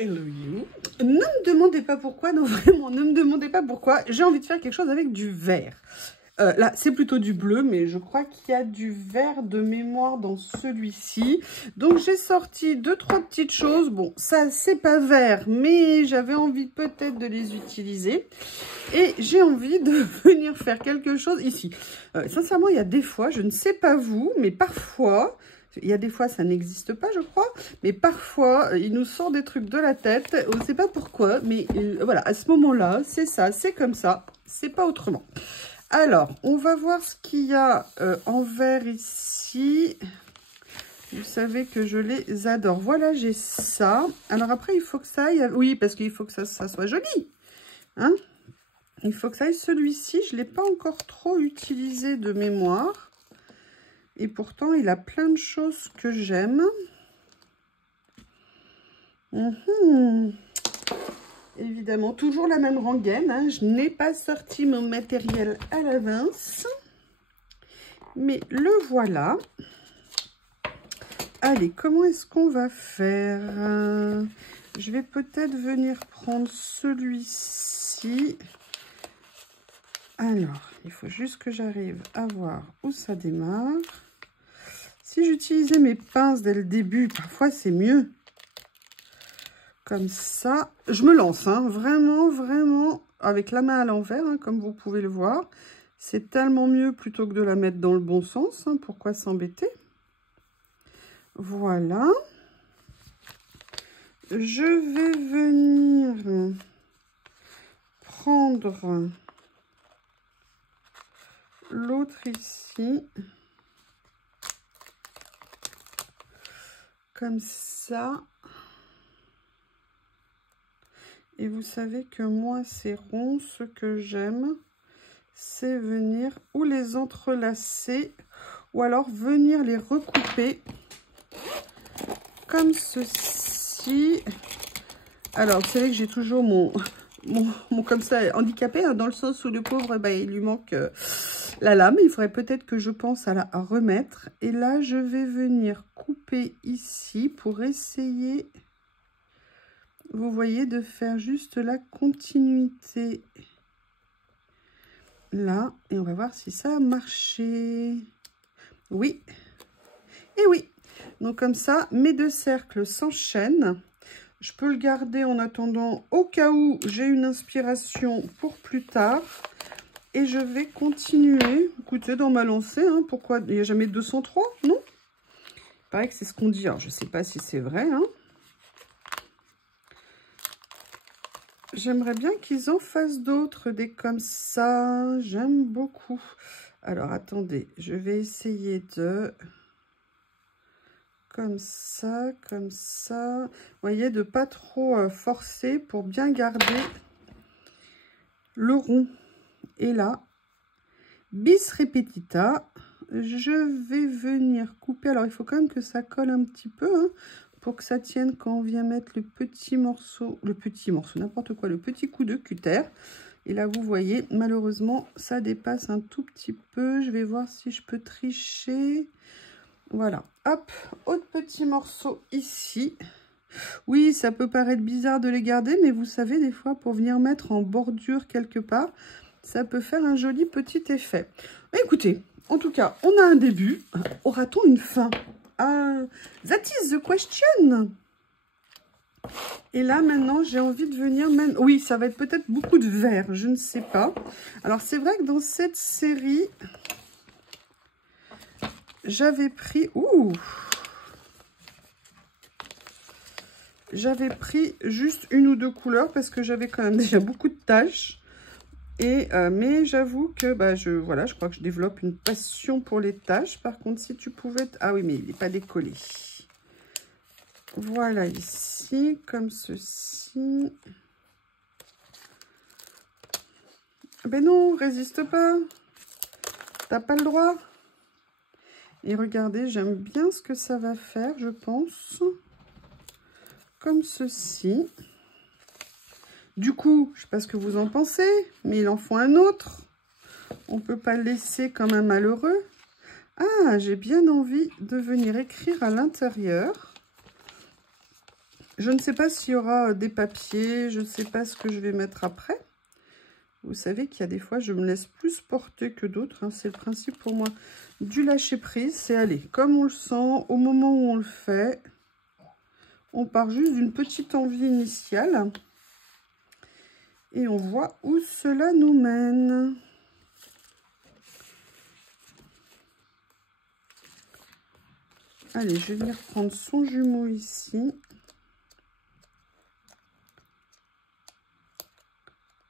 Hello you. Ne me demandez pas pourquoi, non vraiment, ne me demandez pas pourquoi. J'ai envie de faire quelque chose avec du vert. Là, c'est plutôt du bleu, mais je crois qu'il y a du vert de mémoire dans celui-ci. Donc, j'ai sorti 2-3 petites choses. Bon, ça, c'est pas vert, mais j'avais envie peut-être de les utiliser. Et j'ai envie de venir faire quelque chose ici. Sincèrement, il y a des fois, je ne sais pas vous, mais parfois... Il y a des fois, ça n'existe pas, je crois. Mais parfois, il nous sort des trucs de la tête. On ne sait pas pourquoi. Mais voilà, à ce moment-là, c'est ça, c'est comme ça. C'est pas autrement. Alors, on va voir ce qu'il y a en vert ici. Vous savez que je les adore. Voilà, j'ai ça. Alors après, il faut que ça aille... Oui, parce qu'il faut que ça soit joli. Hein? Il faut que ça aille celui-ci. Je ne l'ai pas encore trop utilisé de mémoire. Et pourtant, il a plein de choses que j'aime. Évidemment, toujours la même rengaine. Hein. Je n'ai pas sorti mon matériel à l'avance. Mais le voilà. Allez, comment est-ce qu'on va faire? Je vais peut-être venir prendre celui-ci. Alors, il faut juste que j'arrive à voir où ça démarre. Si j'utilisais mes pinces dès le début, parfois c'est mieux. Comme ça, je me lance, hein, vraiment, vraiment, avec la main à l'envers, hein, comme vous pouvez le voir. C'est tellement mieux plutôt que de la mettre dans le bon sens. Hein, pourquoi s'embêter? Voilà. Je vais venir prendre l'autre ici. Comme ça. Et vous savez que moi, ces ronds, ce que j'aime, c'est venir ou les entrelacer ou alors venir les recouper comme ceci. Alors, vous savez que j'ai toujours mon comme ça handicapé, hein, dans le sens où le pauvre, bah, il lui manque la lame. Il faudrait peut-être que je pense à la remettre. Et là, je vais venir couper ici pour essayer, vous voyez, de faire juste la continuité là. Et on va voir si ça a marché. Oui. Et oui. Donc comme ça, mes deux cercles s'enchaînent. Je peux le garder en attendant au cas où j'ai une inspiration pour plus tard. Et je vais continuer, écoutez, dans ma lancée. Hein, pourquoi il n'y a jamais 203, non? Il paraît que c'est ce qu'on dit. Alors, je ne sais pas si c'est vrai. Hein. J'aimerais bien qu'ils en fassent d'autres, des comme ça. J'aime beaucoup. Alors, attendez, je vais essayer de... Comme ça, comme ça. Vous voyez, de pas trop forcer pour bien garder le rond. Et là, bis repetita, je vais venir couper. Alors, il faut quand même que ça colle un petit peu, hein, pour que ça tienne quand on vient mettre le petit morceau, n'importe quoi, le petit coup de cutter. Et là, vous voyez, malheureusement, ça dépasse un tout petit peu. Je vais voir si je peux tricher. Voilà, hop, autre petit morceau ici. Oui, ça peut paraître bizarre de les garder, mais vous savez, des fois, pour venir mettre en bordure quelque part, ça peut faire un joli petit effet. Écoutez, en tout cas, on a un début. Aura-t-on une fin? That is the question. Et là, maintenant, j'ai envie de venir même... Oui, ça va être peut-être beaucoup de vert, je ne sais pas. Alors, c'est vrai que dans cette série, j'avais pris... Ouh! J'avais pris juste une ou deux couleurs parce que j'avais quand même déjà beaucoup de taches. Et, mais j'avoue que bah, je crois que je développe une passion pour les taches. Par contre, si tu pouvais... Ah oui, mais il n'est pas décollé. Voilà, ici, comme ceci. Ben non, résiste pas. T'as pas le droit. Et regardez, j'aime bien ce que ça va faire, je pense. Comme ceci. Du coup, je ne sais pas ce que vous en pensez, mais il en faut un autre. On ne peut pas le laisser comme un malheureux. Ah, j'ai bien envie de venir écrire à l'intérieur. Je ne sais pas s'il y aura des papiers, je ne sais pas ce que je vais mettre après. Vous savez qu'il y a des fois, je me laisse plus porter que d'autres. Hein. C'est le principe pour moi du lâcher prise. C'est aller comme on le sent, au moment où on le fait. On part juste d'une petite envie initiale. Et on voit où cela nous mène. Allez, je vais venir prendre son jumeau ici.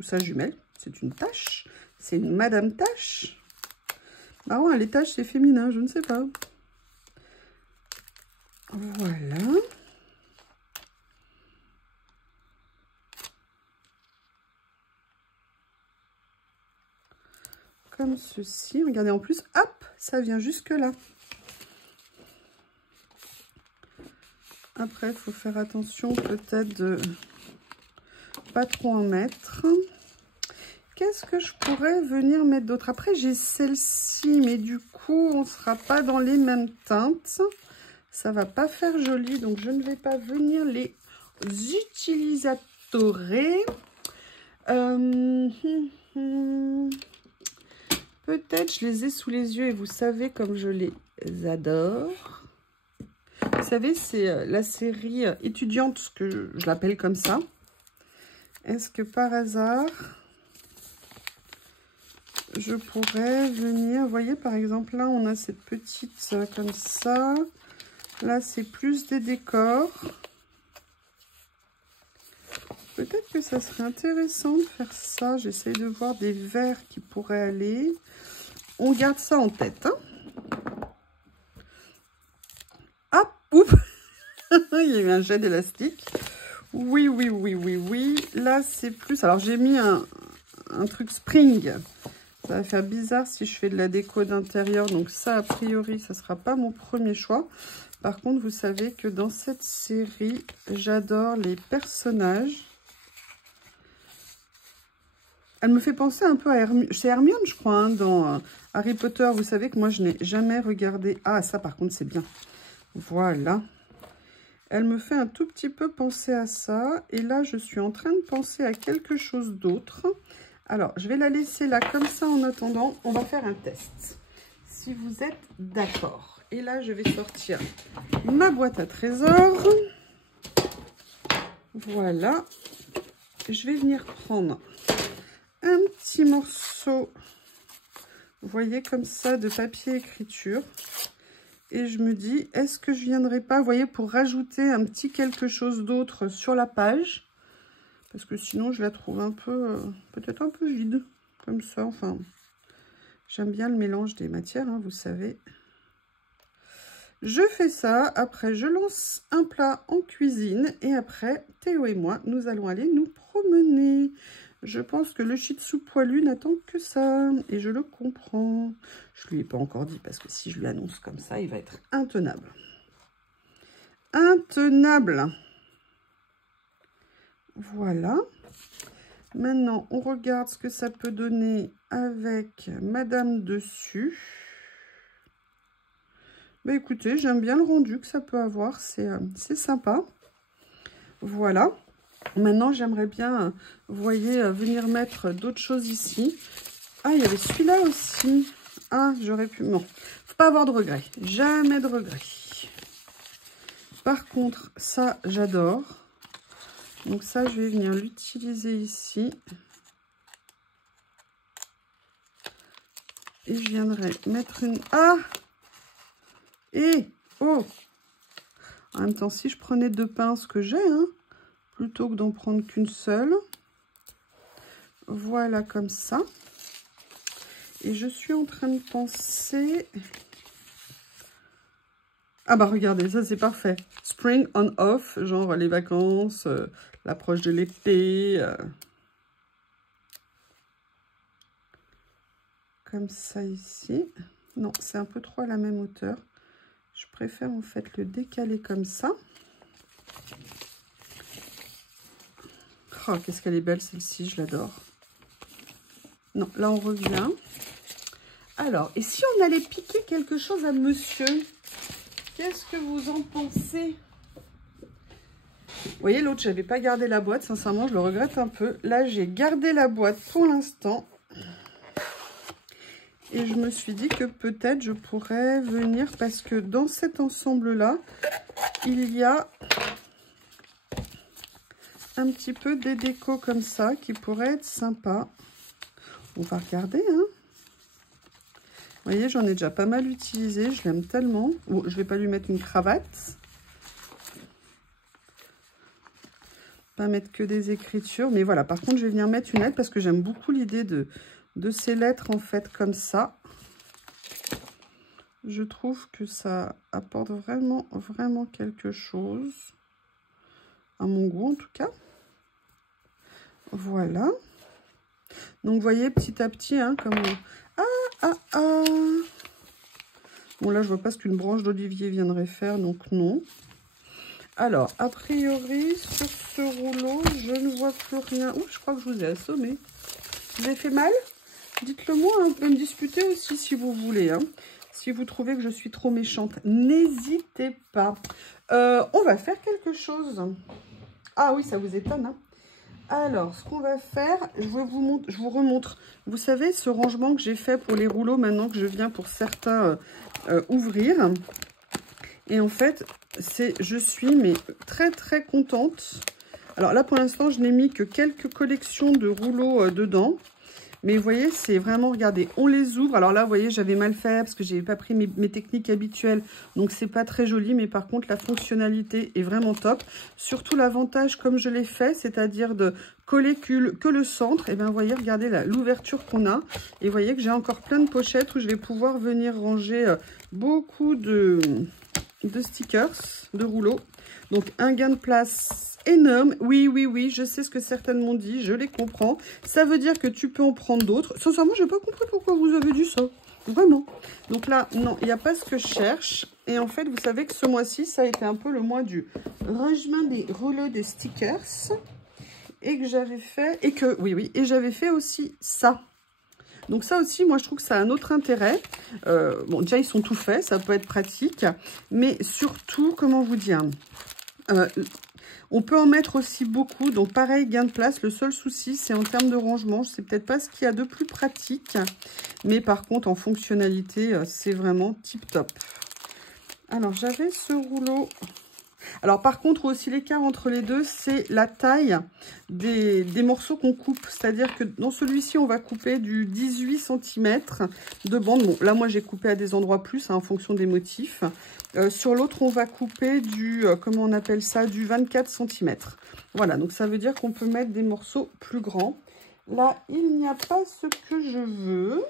Ou sa jumelle. C'est une tache. C'est une madame tache. Marrant, les taches, c'est féminin, je ne sais pas. Voilà. Comme ceci. Regardez, en plus, hop, ça vient jusque là. Après, il faut faire attention peut-être de pas trop en mettre. Qu'est-ce que je pourrais venir mettre d'autre? Après, j'ai celle-ci, mais du coup, on ne sera pas dans les mêmes teintes. Ça va pas faire joli, donc je ne vais pas venir les utilisatorer. Peut-être je les ai sous les yeux et vous savez comme je les adore. Vous savez, c'est la série étudiante, que je l'appelle comme ça. Est-ce que par hasard, je pourrais venir... Vous voyez, par exemple, là, on a cette petite comme ça. Là, c'est plus des décors. Peut-être que ça serait intéressant de faire ça. J'essaye de voir des verres qui pourraient aller. On garde ça en tête. Hein. Ah, oups. Il y a eu un jet d'élastique. Oui, oui, oui, oui, oui. Là, c'est plus... Alors, j'ai mis un truc spring. Ça va faire bizarre si je fais de la déco d'intérieur. Donc, ça, a priori, ça ne sera pas mon premier choix. Par contre, vous savez que dans cette série, j'adore les personnages. Elle me fait penser un peu à Hermione. C'est Hermione, je crois, hein, dans Harry Potter. Vous savez que moi, je n'ai jamais regardé... Ah, ça, par contre, c'est bien. Voilà. Elle me fait un tout petit peu penser à ça. Et là, je suis en train de penser à quelque chose d'autre. Alors, je vais la laisser là, comme ça, en attendant. On va faire un test. Si vous êtes d'accord. Et là, je vais sortir ma boîte à trésors. Voilà. Je vais venir prendre un petit morceau, vous voyez, comme ça, de papier écriture. Et je me dis, est-ce que je viendrai pas, vous voyez, pour rajouter un petit quelque chose d'autre sur la page. Parce que sinon, je la trouve un peu, peut-être un peu vide, comme ça. Enfin, j'aime bien le mélange des matières, hein, vous savez. Je fais ça, après je lance un plat en cuisine et après Théo et moi, nous allons aller nous promener. Je pense que le shih tzu poilu n'attend que ça et je le comprends. Je lui ai pas encore dit parce que si je lui annonce comme ça, il va être intenable. Intenable. Voilà. Maintenant, on regarde ce que ça peut donner avec Madame dessus. Bah écoutez, j'aime bien le rendu que ça peut avoir, c'est sympa. Voilà. Maintenant, j'aimerais bien, vous voyez, venir mettre d'autres choses ici. Ah, il y avait celui-là aussi. Ah, j'aurais pu... Non, faut pas avoir de regrets. Jamais de regrets. Par contre, ça, j'adore. Donc ça, je vais venir l'utiliser ici. Et je viendrai mettre une... Ah! Et, oh, en même temps, si je prenais deux pinces que j'ai, hein, plutôt que d'en prendre qu'une seule. Voilà, comme ça. Et je suis en train de penser... Ah bah regardez, ça c'est parfait. Spring on off, genre les vacances, l'approche de l'été. Comme ça ici. Non, c'est un peu trop à la même hauteur. Je préfère en fait le décaler comme ça. Oh, qu'est-ce qu'elle est belle celle-ci, je l'adore. Non, là on revient. Alors, et si on allait piquer quelque chose à monsieur? Qu'est-ce que vous en pensez? voyez, l'autre, j'avais pas gardé la boîte. Sincèrement, je le regrette un peu. Là, j'ai gardé la boîte pour l'instant. Et je me suis dit que peut-être je pourrais venir parce que dans cet ensemble-là, il y a un petit peu des décos comme ça qui pourraient être sympas. On va regarder, hein. Vous voyez, j'en ai déjà pas mal utilisé. Je l'aime tellement. Bon, je vais pas lui mettre une cravate. Pas mettre que des écritures. Mais voilà, par contre, je vais venir mettre une lettre parce que j'aime beaucoup l'idée de ces lettres, en fait, comme ça. Je trouve que ça apporte vraiment, vraiment quelque chose. À mon goût, en tout cas. Voilà. Donc, vous voyez, petit à petit, hein, comme... Bon, là, je vois pas ce qu'une branche d'olivier viendrait faire, donc non. Alors, a priori, sur ce rouleau, je ne vois plus rien. Ouh, je crois que je vous ai assommé. Vous avez fait mal? Dites-le moi, hein. Vous pouvez me disputer aussi si vous voulez. Hein. Si vous trouvez que je suis trop méchante, n'hésitez pas. On va faire quelque chose. Ah oui, ça vous étonne, hein. Alors, ce qu'on va faire, je vous remontre. Vous savez, ce rangement que j'ai fait pour les rouleaux, maintenant que je viens pour certains ouvrir. Et en fait, je suis mais très très contente. Alors là, pour l'instant, je n'ai mis que quelques collections de rouleaux dedans. Mais vous voyez, c'est vraiment, regardez, on les ouvre. Alors là, vous voyez, j'avais mal fait parce que je n'avais pas pris mes techniques habituelles. Donc, c'est pas très joli. Mais par contre, la fonctionnalité est vraiment top. Surtout l'avantage, comme je l'ai fait, c'est-à-dire de coller que le centre. Et bien, vous voyez, regardez l'ouverture qu'on a. Et vous voyez que j'ai encore plein de pochettes où je vais pouvoir venir ranger beaucoup de stickers, de rouleaux. Donc, un gain de place énorme. Oui, oui, oui, je sais ce que certaines m'ont dit, je les comprends. Ça veut dire que tu peux en prendre d'autres. Sincèrement, je n'ai pas compris pourquoi vous avez dit ça. Vraiment. Donc là, non, il n'y a pas ce que je cherche. Et en fait, vous savez que ce mois-ci, ça a été un peu le mois du rangement des rouleaux de stickers. Et que j'avais fait, et j'avais fait aussi ça. Donc ça aussi, moi, je trouve que ça a un autre intérêt. Bon, déjà, ils sont tout faits, ça peut être pratique. Mais surtout, comment vous dire, on peut en mettre aussi beaucoup. Donc, pareil, gain de place. Le seul souci, c'est en termes de rangement. C'est peut-être pas ce qu'il y a de plus pratique. Mais par contre, en fonctionnalité, c'est vraiment tip top. Alors, j'avais ce rouleau... Alors, par contre, aussi l'écart entre les deux, c'est la taille des morceaux qu'on coupe. C'est-à-dire que dans celui-ci, on va couper du 18 cm de bande. Bon, là, moi, j'ai coupé à des endroits plus, hein, en fonction des motifs. Sur l'autre, on va couper du, comment on appelle ça, du 24 cm. Voilà, donc ça veut dire qu'on peut mettre des morceaux plus grands. Là, il n'y a pas ce que je veux.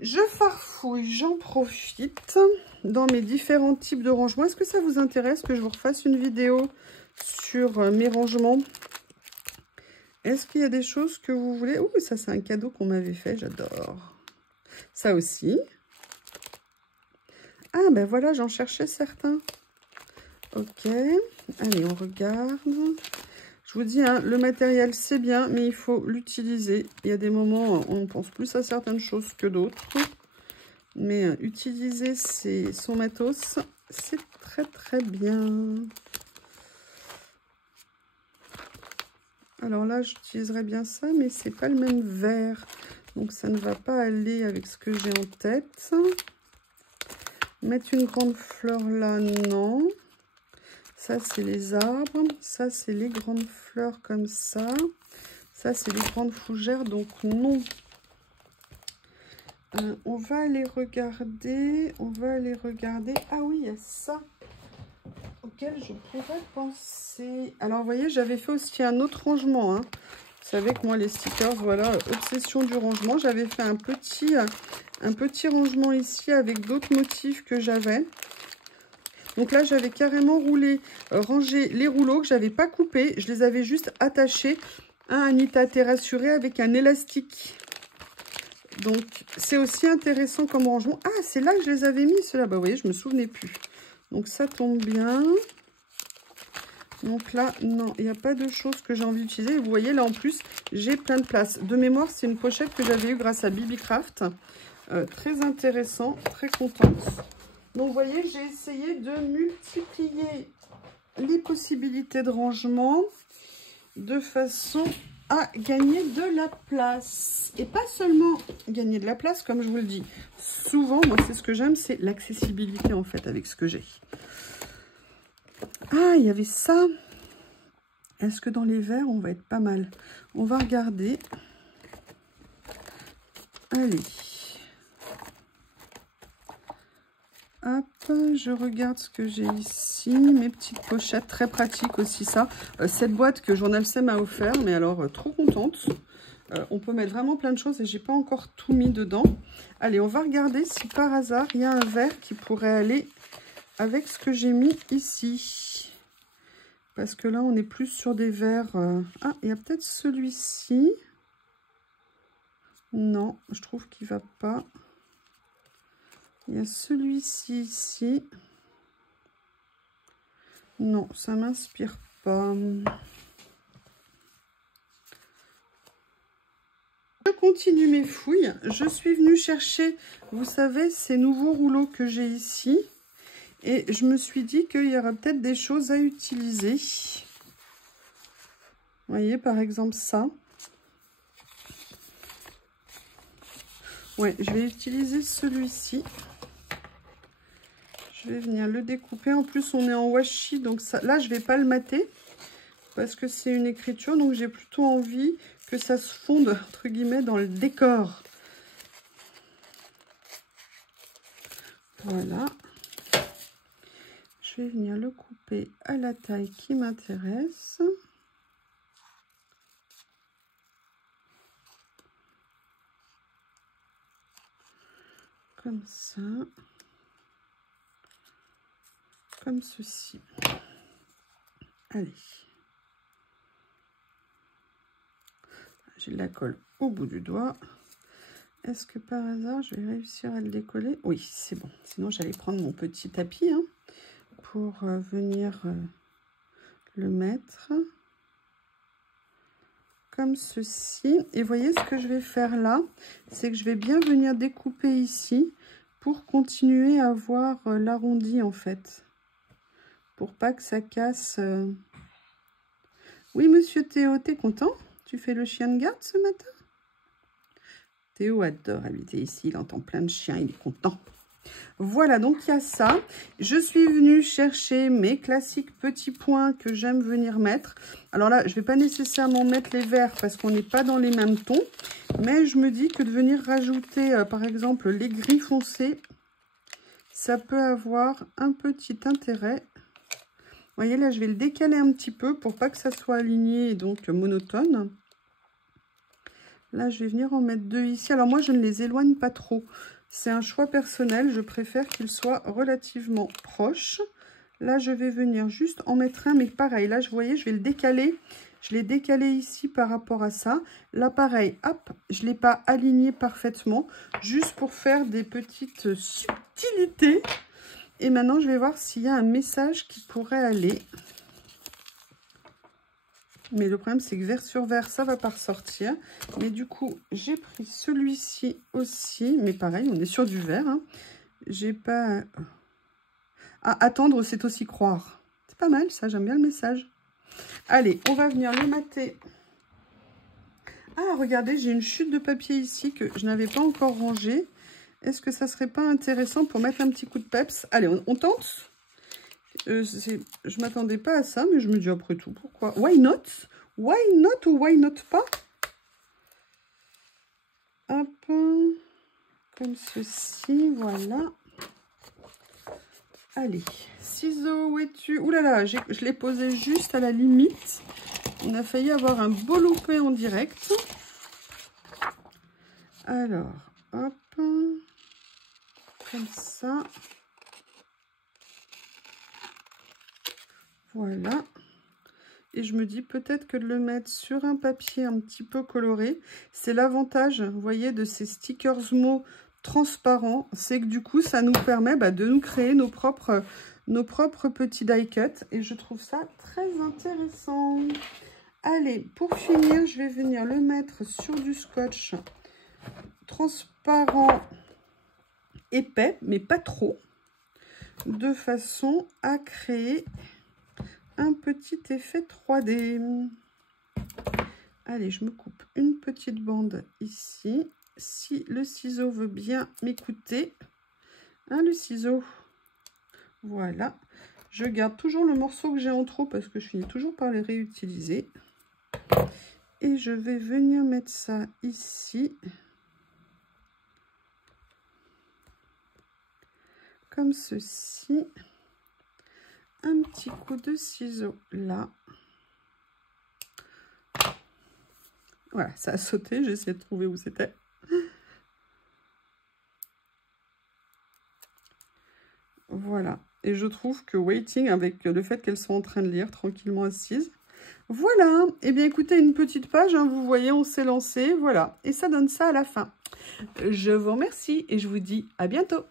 Je farfouille, j'en profite dans mes différents types de rangements. Est-ce que ça vous intéresse que je vous refasse une vidéo sur mes rangements? Est-ce qu'il y a des choses que vous voulez? Oh, ça c'est un cadeau qu'on m'avait fait, j'adore. Ça aussi. Ah ben voilà, j'en cherchais certains. Ok, allez, on regarde. Je vous dis, hein, le matériel, c'est bien, mais il faut l'utiliser. Il y a des moments où on pense plus à certaines choses que d'autres. Mais utiliser son matos, c'est très, très bien. Alors là, j'utiliserais bien ça, mais c'est pas le même vert. Donc, ça ne va pas aller avec ce que j'ai en tête. Mettre une grande fleur là, non. Ça, c'est les arbres. Ça, c'est les grandes fleurs comme ça. Ça, c'est les grandes fougères, donc non. On va aller regarder. On va aller regarder. Ah oui, il y a ça auquel je pourrais penser. Alors, vous voyez, j'avais fait aussi un autre rangement. Hein. Vous savez que moi, les stickers, voilà, obsession du rangement. J'avais fait un petit rangement ici avec d'autres motifs que j'avais. Donc là, j'avais carrément rangé les rouleaux que je n'avais pas coupés. Je les avais juste attachés à un nitaté rassuré avec un élastique. Donc, c'est aussi intéressant comme rangement. Ah, c'est là que je les avais mis, ceux-là. Bah, vous voyez, je ne me souvenais plus. Donc, ça tombe bien. Donc là, non, il n'y a pas de choses que j'ai envie d'utiliser. Vous voyez, là, en plus, j'ai plein de place. De mémoire, c'est une pochette que j'avais eue grâce à Bibi Craft. Très intéressant, très contente. Donc, vous voyez, j'ai essayé de multiplier les possibilités de rangement de façon à gagner de la place. Et pas seulement gagner de la place, comme je vous le dis. Souvent, moi, c'est ce que j'aime, c'est l'accessibilité, en fait, avec ce que j'ai. Ah, il y avait ça. Est-ce que dans les verres, on va être pas mal? On va regarder. Allez. Hop, je regarde ce que j'ai ici. Mes petites pochettes, très pratiques aussi ça. Cette boîte que Journal C m'a offert, mais alors trop contente. On peut mettre vraiment plein de choses et j'ai pas encore tout mis dedans. Allez, on va regarder si par hasard, il y a un verre qui pourrait aller avec ce que j'ai mis ici. Parce que là, on est plus sur des verres... Ah, il y a peut-être celui-ci. Non, je trouve qu'il va pas. Il y a celui-ci ici. Non, ça m'inspire pas. Je continue mes fouilles. Je suis venue chercher, vous savez, ces nouveaux rouleaux que j'ai ici. Et je me suis dit qu'il y aura peut-être des choses à utiliser. Vous voyez, par exemple, ça. Ouais, je vais utiliser celui-ci. Je vais venir le découper. En plus, on est en washi, donc ça, là, je ne vais pas le mater. Parce que c'est une écriture, donc j'ai plutôt envie que ça se fonde, entre guillemets, dans le décor. Voilà. Je vais venir le couper à la taille qui m'intéresse. Comme ça. Comme ceci. Allez. J'ai de la colle au bout du doigt. Est-ce que par hasard, je vais réussir à le décoller? Oui, c'est bon. Sinon, j'allais prendre mon petit tapis hein, pour venir le mettre comme ceci. Et voyez ce que je vais faire là, c'est que je vais bien venir découper ici pour continuer à avoir l'arrondi en fait. Pour pas que ça casse. Oui, monsieur Théo, t'es content? Tu fais le chien de garde ce matin? Théo adore habiter ici, il entend plein de chiens, il est content. Voilà, donc il y a ça. Je suis venue chercher mes classiques petits points que j'aime venir mettre. Alors là, je ne vais pas nécessairement mettre les verts parce qu'on n'est pas dans les mêmes tons. Mais je me dis que de venir rajouter, par exemple, les gris foncés, ça peut avoir un petit intérêt. Vous voyez, là, je vais le décaler un petit peu pour pas que ça soit aligné et donc monotone. Là, je vais venir en mettre deux ici. Alors moi, je ne les éloigne pas trop. C'est un choix personnel. Je préfère qu'ils soient relativement proches. Là, je vais venir juste en mettre un. Mais pareil, là, vous voyez, je vais le décaler. Je l'ai décalé ici par rapport à ça. Là, pareil, hop, je ne l'ai pas aligné parfaitement. Juste pour faire des petites subtilités. Et maintenant, je vais voir s'il y a un message qui pourrait aller. Mais le problème, c'est que vert sur vert, ça va pas ressortir. Mais du coup, j'ai pris celui-ci aussi. Mais pareil, on est sur du vert. Hein. J'ai pas... Ah, attendre, c'est aussi croire. C'est pas mal, ça. J'aime bien le message. Allez, on va venir le mater. Ah, regardez, j'ai une chute de papier ici que je n'avais pas encore rangée. Est-ce que ça serait pas intéressant pour mettre un petit coup de peps? Allez, on tente. Je m'attendais pas à ça, mais je me dis après tout, pourquoi? Why not? Why not ou why not pas? Hop, comme ceci, voilà. Allez, ciseaux, où es-tu? Ouh là là, je l'ai posé juste à la limite. On a failli avoir un beau loupé en direct. Alors, hop, comme ça. Voilà. Et je me dis peut-être que de le mettre sur un papier un petit peu coloré, c'est l'avantage, vous voyez, de ces stickers mots transparents. C'est que du coup, ça nous permet de nous créer nos propres petits die cuts. Et je trouve ça très intéressant. Allez, pour finir, je vais venir le mettre sur du scotch transparent épais, mais pas trop, de façon à créer un petit effet 3D. Allez, je me coupe une petite bande ici. Si le ciseau veut bien m'écouter, hein, le ciseau, voilà. Je garde toujours le morceau que j'ai en trop parce que je finis toujours par les réutiliser. Et je vais venir mettre ça ici. Comme ceci. Un petit coup de ciseau là. Voilà, ça a sauté, j'ai essayé de trouver où c'était. Voilà, et je trouve que Waiting, avec le fait qu'elles sont en train de lire tranquillement assises, voilà, et bien écoutez, une petite page, hein, vous voyez, on s'est lancé, voilà, et ça donne ça à la fin. Je vous remercie et je vous dis à bientôt.